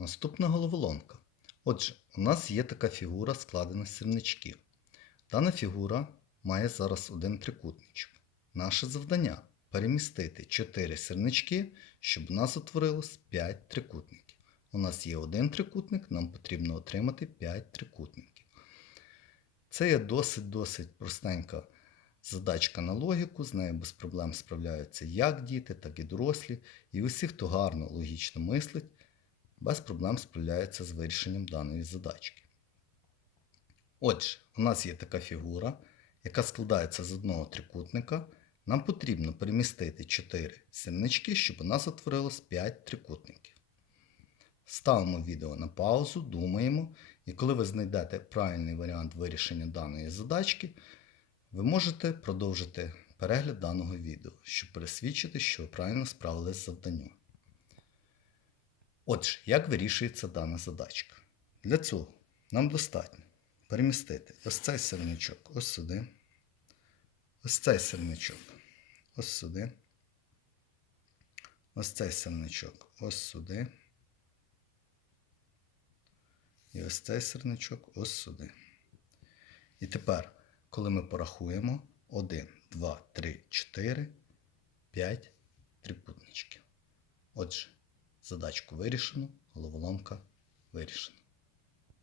Наступна головоломка. Отже, у нас є така фігура складена з сірничків. Дана фігура має зараз один трикутничок. Наше завдання перемістити 4 сірнички, щоб у нас утворилось 5 трикутників. У нас є один трикутник, нам потрібно отримати 5 трикутників. Це є досить-досить простенька задачка на логіку, з нею без проблем справляються як діти, так і дорослі. І усі, хто гарно логічно мислить, без проблем справляються з вирішенням даної задачки. Отже, у нас є така фігура, яка складається з одного трикутника. Нам потрібно перемістити 4 сірнички, щоб у нас утворилось 5 трикутників. Ставимо відео на паузу, думаємо, і коли ви знайдете правильний варіант вирішення даної задачки, ви можете продовжити перегляд даного відео, щоб пересвідчити, що ви правильно справились з завданням. Отже, як вирішується дана задачка? Для цього нам достатньо перемістити ось цей сирничок ось сюди, ось цей сирничок ось сюди, ось цей сирничок ось сюди. І ось цей сирничок ось сюди. І тепер, коли ми порахуємо 1, 2, 3, 4, 5 трикутничків. Отже, задачку вирішено, головоломка вирішена.